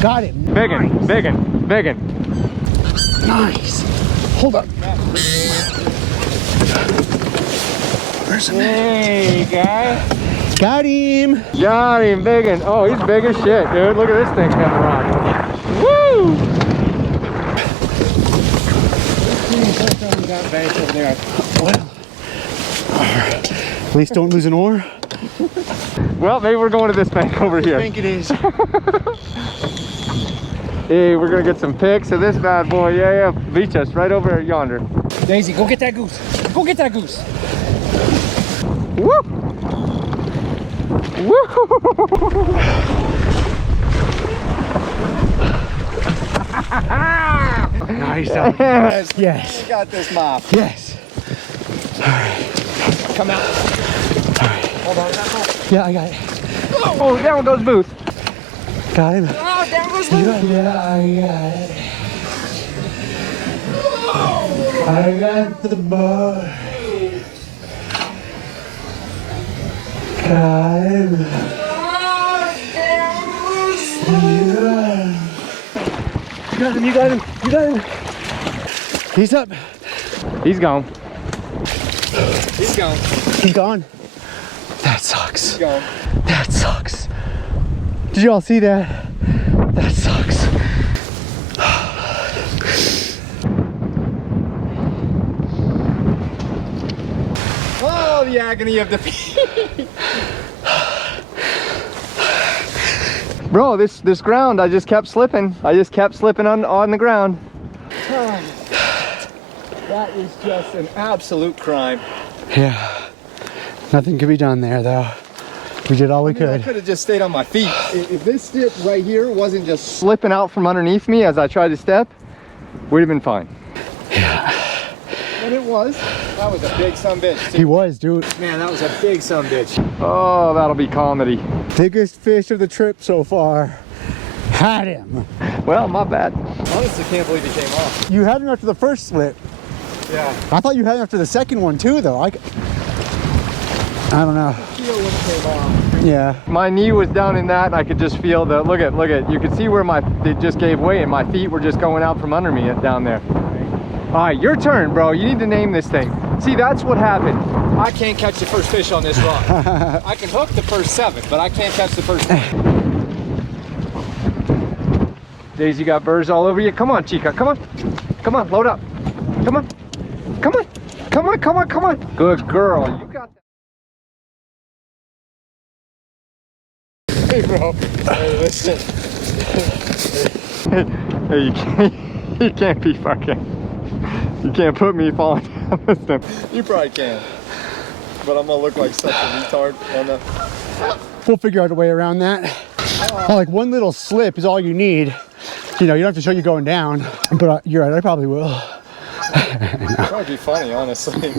Got it. Biggin, Nice. biggin, biggin. Nice. Hold up. Hey, guy. Got him. Got him, biggin. Oh, he's big as shit, dude. Look at this thing coming on. Woo! At least don't lose an oar. Well, maybe we're going to this bank over here. I think it is. Hey, we're gonna get some pics of this bad boy. Yeah, beach us right over yonder. Daisy, go get that goose. Go get that goose. Woo! Woo! Nice. Yes. You got this, Mop. Yes. All right. Come out. All right. Hold on. Yeah, I got it. Oh, down goes Booth. Got him. Oh, down goes Yeah, I got it. I got the boy. Got him. You got him, you got him, you got him. He's up. He's gone. He's gone. He's gone. That sucks. He's gone. That sucks. Did you all see that? That sucks. Oh, the agony of defeat. Bro, this ground, I just kept slipping. I just kept slipping on the ground. That is just an absolute crime. Yeah. Nothing could be done there, though. We did all we I could. could have just stayed on my feet. If this step right here wasn't just Slipping out from underneath me as I tried to step, we'd have been fine. when it was, that was a big sumbitch. He was, dude. Man, that was a big sumbitch. Oh, that'll be comedy. Biggest fish of the trip so far. Had him. Well, my bad. Honestly, can't believe he came off. You had him after the first slip. Yeah. I thought you had him after the second one too, though. I don't know. Feel when it came off. Yeah. My knee was down in that, and I could just feel the, look at, you could see where it just gave way, and my feet were just going out from under me down there. All right, your turn, bro. You need to name this thing. See, that's what happened. I can't catch the first fish on this rod. I can hook the first 7, but I can't catch the first one. Daisy got burrs all over you. Come on, Chica, come on. Come on, load up. Come on. Come on. Come on, come on, come on. Good girl. You got that. Hey, bro. Hey, listen. Hey, you can't be fucking. You can't put me falling down this thing. You probably can. But I'm gonna look like such a retard on the... We'll figure out a way around that. Like one little slip is all you need. You know, you don't have to show you going down. But you're right, I probably will. It'd probably be funny, honestly.